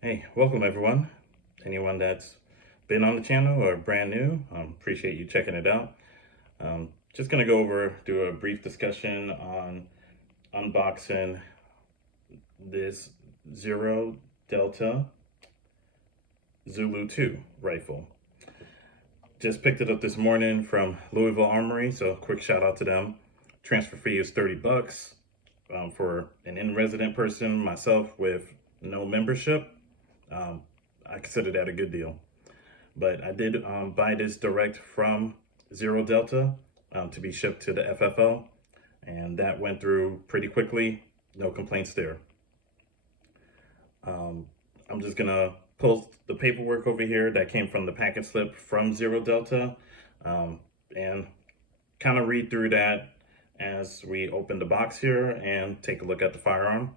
Hey, welcome everyone. Anyone that's been on the channel or brand new, appreciate you checking it out. Just gonna do a brief discussion on unboxing this ZRODelta Zulu2 rifle. Just picked it up this morning from Louisville Armory, so quick shout out to them. Transfer fee is 30 bucks for an in-resident person, myself with no membership. I consider that a good deal. But I did buy this direct from ZRODelta to be shipped to the FFL, and that went through pretty quickly. No complaints there. I'm just gonna post the paperwork over here that came from the packet slip from ZRODelta, and kind of read through that as we open the box here and take a look at the firearm.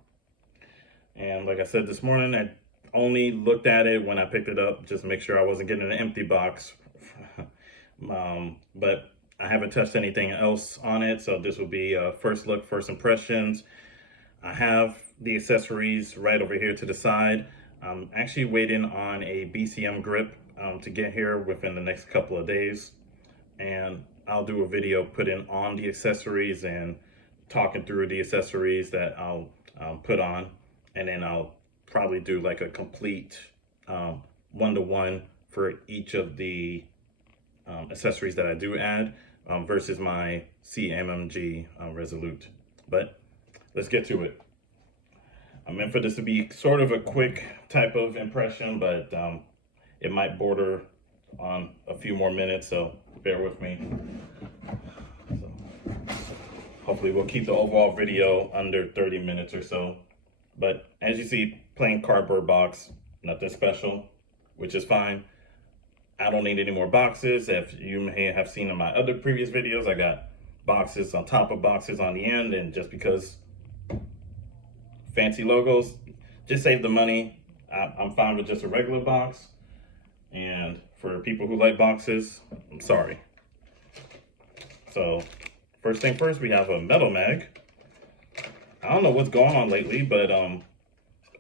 And like I said this morning, I only looked at it when I picked it up, just to make sure I wasn't getting an empty box. But I haven't touched anything else on it, so this will be a first look, first impressions. I have the accessories right over here to the side. I'm actually waiting on a BCM grip to get here within the next couple of days, and I'll do a video putting on the accessories and talking through the accessories that I'll put on, and then I'll probably do like a complete one-to-one for each of the accessories that I do add versus my CMMG Resolute. But let's get to it. I meant for this to be sort of a quick type of impression, but it might border on a few more minutes, so bear with me. So hopefully we'll keep the overall video under 30 minutes or so. But as you see, plain cardboard box, nothing special, which is fine. I don't need any more boxes. If you may have seen in my other previous videos, I got boxes on top of boxes on the end, and just because fancy logos, just save the money. I'm fine with just a regular box. And for people who like boxes, I'm sorry. So first thing first, we have a metal mag. I don't know what's going on lately, but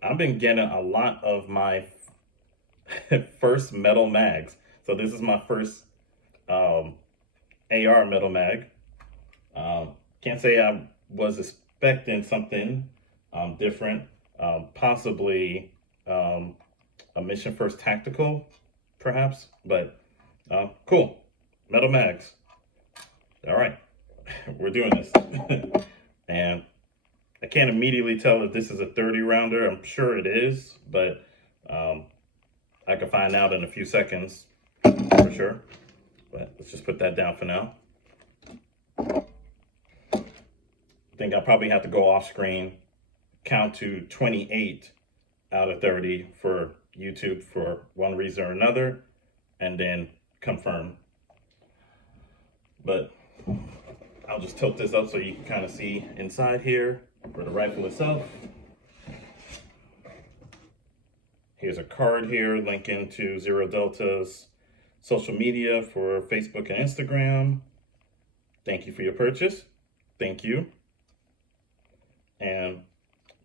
I've been getting a lot of my first metal mags. So this is my first AR metal mag. Can't say I was expecting something different, possibly a Mission First Tactical, perhaps, but cool, metal mags. All right, we're doing this. And I can't immediately tell if this is a 30 rounder. I'm sure it is, but I can find out in a few seconds for sure. But let's just put that down for now. I think I'll probably have to go off screen, count to 28 out of 30 for YouTube for one reason or another, and then confirm. But I'll just tilt this up so you can kind of see inside here for the rifle itself. Here's a card here linking to ZRODelta's social media for Facebook and Instagram. Thank you for your purchase. Thank you. And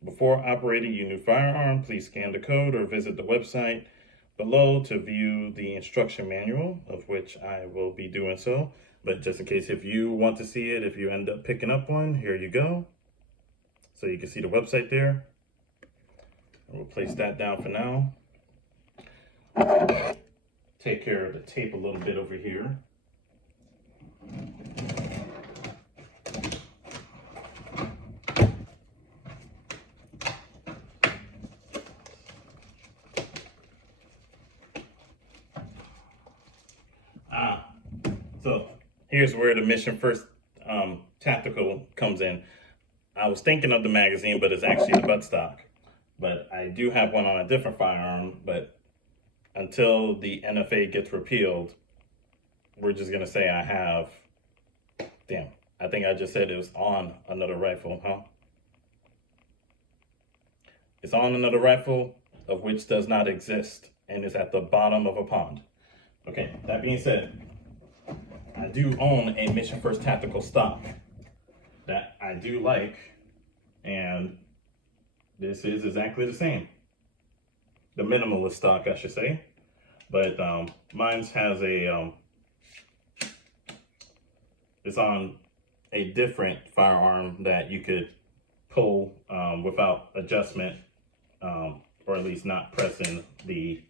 before operating your new firearm, please scan the code or visit the website below to view the instruction manual, of which I will be doing so. But just in case, if you want to see it, if you end up picking up one, here you go. So you can see the website there. We'll place that down for now. Take care of the tape a little bit over here. So here's where the Mission First Tactical comes in. I was thinking of the magazine, but it's actually the buttstock. But I do have one on a different firearm, but until the NFA gets repealed, we're just gonna say I have, damn, I think I just said it was on another rifle, huh? It's on another rifle of which does not exist and is at the bottom of a pond. Okay, that being said, I do own a Mission First Tactical stock that I do like, and this is exactly the same. the minimalist stock, I should say. But mine's has a it's on a different firearm that you could pull without adjustment, or at least not pressing the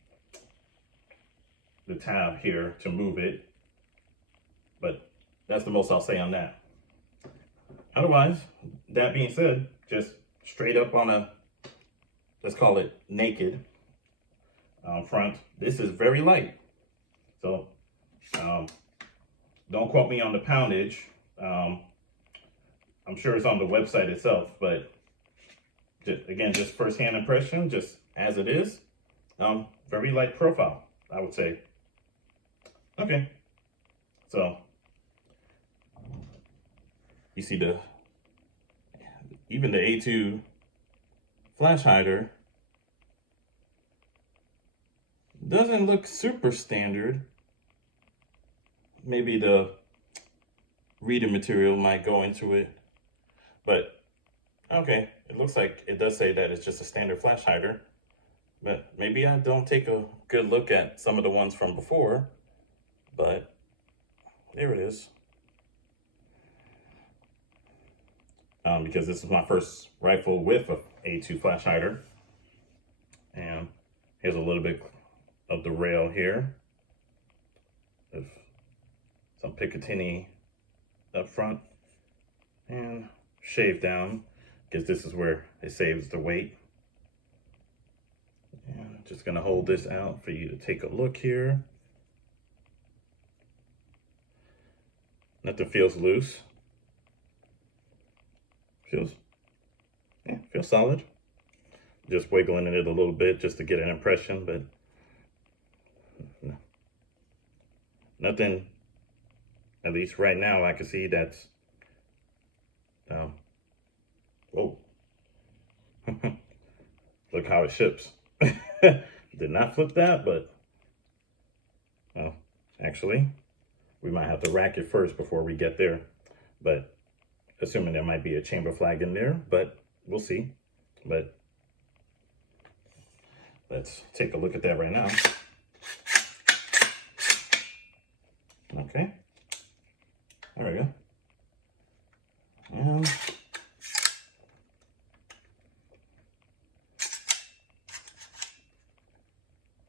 tab here to move it. But that's the most I'll say on that. Otherwise, that being said, just straight up on a, let's call it naked front. This is very light. So don't quote me on the poundage. I'm sure it's on the website itself, but again, just first-hand impression, just as it is. Very light profile, I would say. Okay, so you see even the A2 flash hider doesn't look super standard. Maybe the reading material might go into it, but okay, it looks like it does say that it's just a standard flash hider, but maybe I don't take a good look at some of the ones from before, but there it is. Because this is my first rifle with a A2 flash hider. And here's a little bit of the rail here. With some Picatinny up front. And shave down, because this is where it saves the weight. And I'm just gonna hold this out for you to take a look here. Nothing feels loose. Feels solid. Just wiggling it a little bit just to get an impression, but nothing, at least right now, I can see that's, whoa. Look how it ships. Did not flip that, but, well, actually, we might have to rack it first before we get there, but assuming there might be a chamber flag in there, but we'll see. But let's take a look at that right now. Okay, there we go. And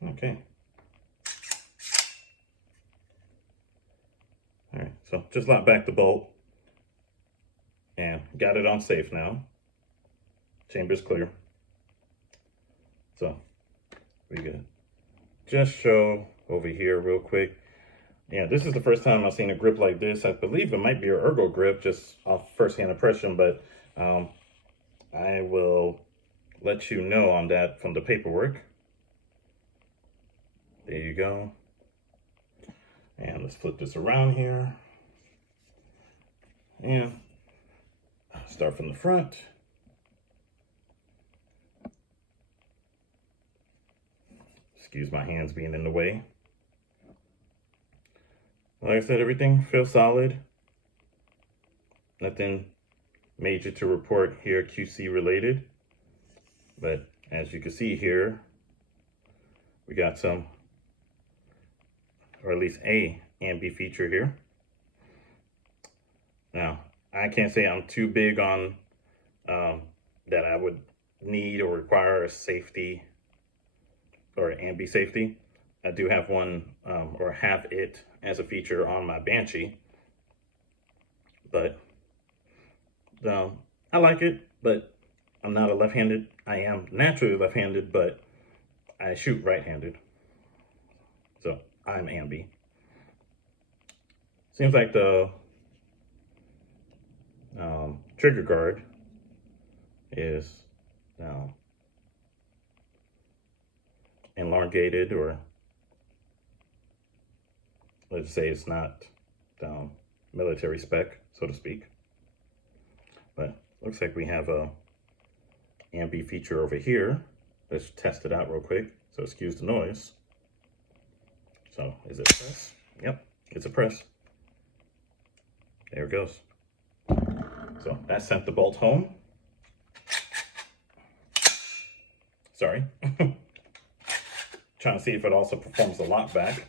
okay. All right, so just lock back the bolt. And got it on safe now. Chamber's clear. So we could just show over here real quick. Yeah, this is the first time I've seen a grip like this. I believe it might be an ergo grip, just off first-hand impression, but I will let you know on that from the paperwork. There you go. And let's flip this around here. And start from the front. Excuse my hands being in the way. Like I said, everything feels solid. Nothing major to report here, QC related. But as you can see here, we got some, or at least a ambi feature here. Now, I can't say I'm too big on that I would need or require a safety or ambi safety. I do have one or have it as a feature on my Banshee, but I like it, but I'm not a left-handed. I am naturally left-handed, but I shoot right-handed, so I'm ambi. Seems like the trigger guard is elongated, or let's say it's not military spec, so to speak. But looks like we have a ambi feature over here. Let's test it out real quick. So excuse the noise. So is it press? Yep, it's a press. There it goes. So that sent the bolt home. Sorry. trying to see if it also performs a lock back.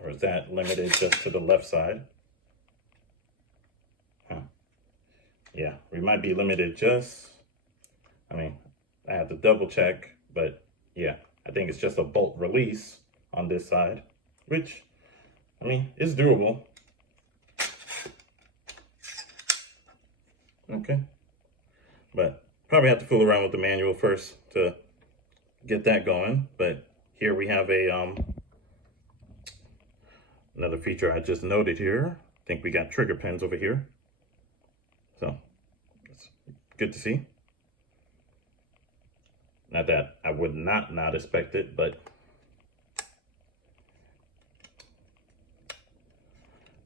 Or is that limited just to the left side? Huh. Yeah, we might be limited just, I mean, I have to double check, but yeah, I think it's just a bolt release on this side, which, I mean, is doable. Okay. But probably have to fool around with the manual first to get that going. But here we have a another feature I just noted here. I think we got trigger pins over here. So it's good to see. Not that I would not expect it, but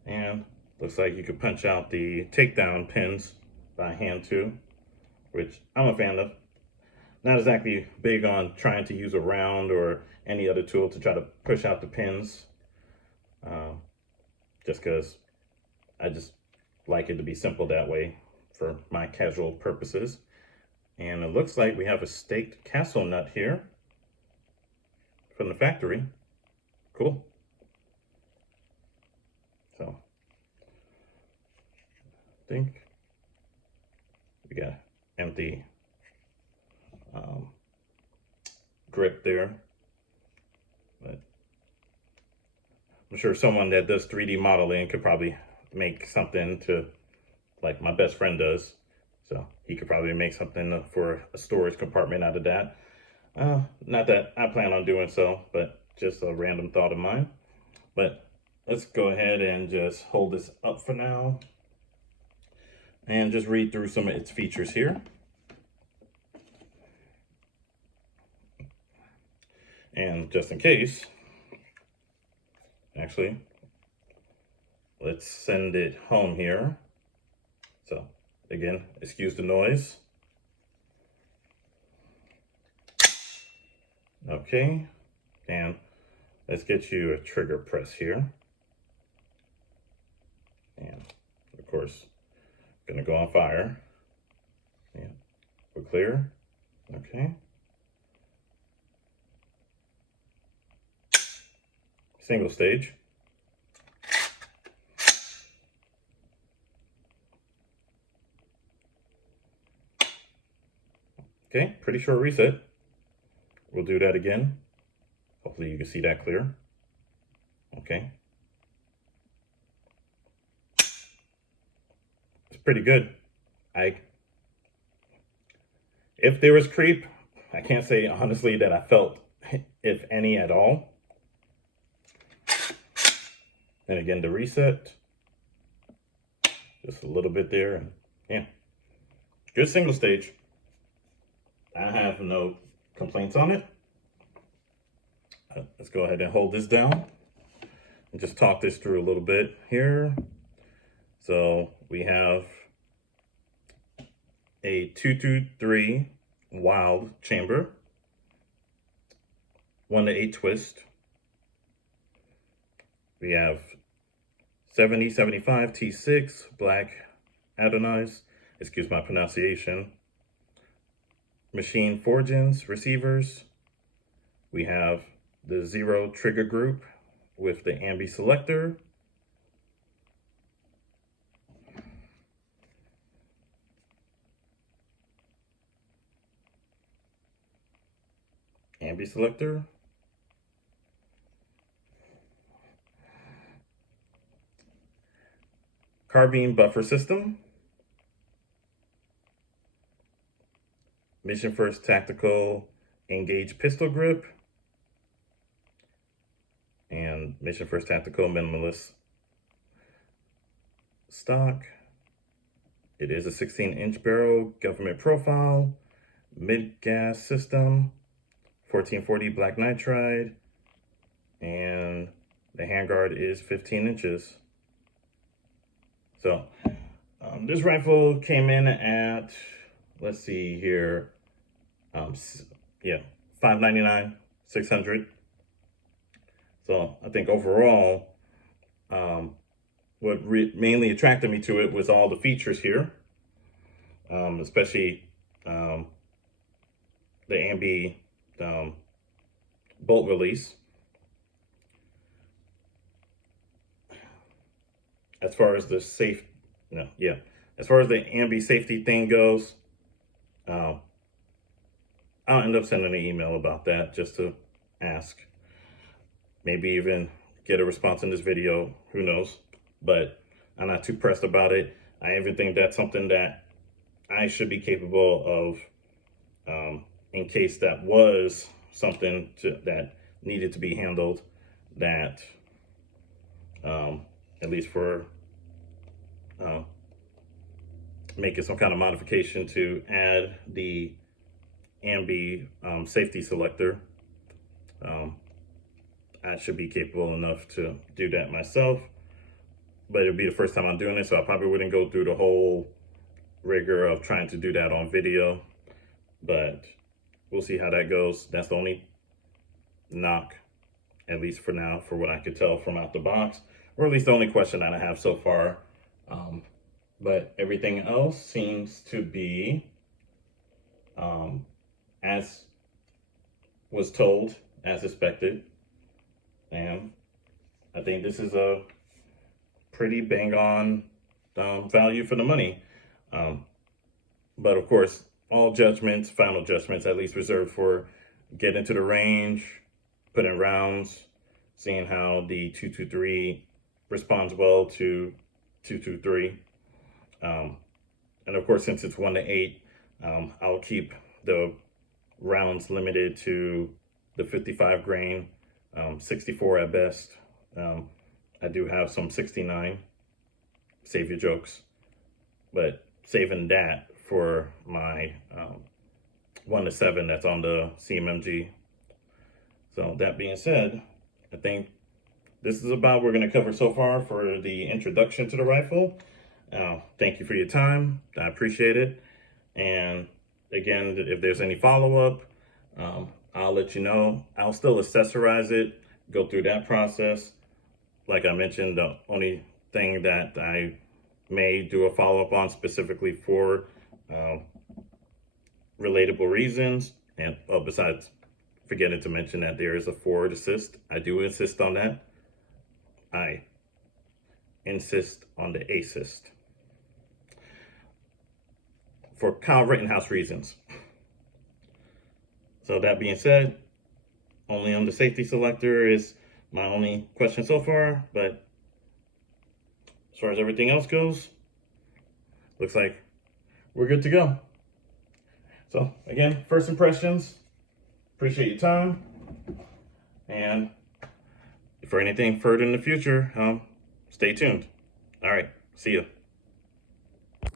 and looks like you could punch out the takedown pins by hand too, which I'm a fan of. Not exactly big on trying to use a round or any other tool to try to push out the pins, just because I just like it to be simple that way for my casual purposes. And it looks like we have a staked castle nut here from the factory. Cool. So I think we got empty grip there, but I'm sure someone that does 3D modeling could probably make something to, like my best friend does. So he could probably make something for a storage compartment out of that. Not that I plan on doing so, but just a random thought of mine. But let's go ahead and just hold this up for now and just read through some of its features here. And just in case, actually, let's send it home here. So again, excuse the noise. Okay, and let's get you a trigger press here. And of course, gonna go on fire. Yeah, we're clear. Okay. Single stage. Okay, pretty short reset. We'll do that again. Hopefully you can see that clear. Okay. It's pretty good. If there was creep, I can't say honestly that I felt, if any at all. And again, the reset, just a little bit there, and yeah, good single stage. I have no complaints on it. Let's go ahead and hold this down and just talk this through a little bit here. So we have a 223 wild chamber, 1 to 8 twist. We have 7075 T6 black anodized, excuse my pronunciation. Machine forgings receivers. We have the 0 trigger group with the ambi selector. Ambi selector. Carbine buffer system. Mission First Tactical Engage Pistol Grip. And Mission First Tactical Minimalist stock. It is a 16-inch barrel, government profile, mid-gas system, 1440 black nitride, and the handguard is 15 inches. So this rifle came in at, let's see here, yeah, $599, $600. So I think overall, what mainly attracted me to it was all the features here, especially the ambi bolt release. As far as the as far as the ambi safety thing goes, I'll end up sending an email about that just to ask. Maybe even get a response in this video, who knows? But I'm not too pressed about it. I even think that's something that I should be capable of, in case that was something that needed to be handled, that at least for making some kind of modification to add the ambi safety selector. I should be capable enough to do that myself, but it'll be the first time I'm doing it, so I probably wouldn't go through the whole rigor of trying to do that on video, but we'll see how that goes. That's the only knock, at least for now, for what I could tell from out the box, or at least the only question that I have so far. But everything else seems to be as was told, as expected. And I think this is a pretty bang on value for the money. But of course, all judgments, final judgments, at least reserved for getting to the range, putting rounds, seeing how the 223 responds well to 223. And of course, since it's 1 to 8, I'll keep the rounds limited to the 55 grain, 64 at best. I do have some 69, save your jokes, but saving that for my 1 to 7 that's on the CMMG. So that being said, I think this is about what we're going to cover so far for the introduction to the rifle. Thank you for your time. I appreciate it. And again, if there's any follow-up, I'll let you know. I'll still accessorize it, go through that process. Like I mentioned, the only thing that I may do a follow-up on specifically for relatable reasons, and besides forgetting to mention that there is a forward assist. I do insist on that. I insist on the assist for Kyle Rittenhouse reasons. So that being said, only on the safety selector is my only question so far, but as far as everything else goes, looks like we're good to go. So again, first impressions, appreciate your time, and for anything further in the future, stay tuned. All right, see ya.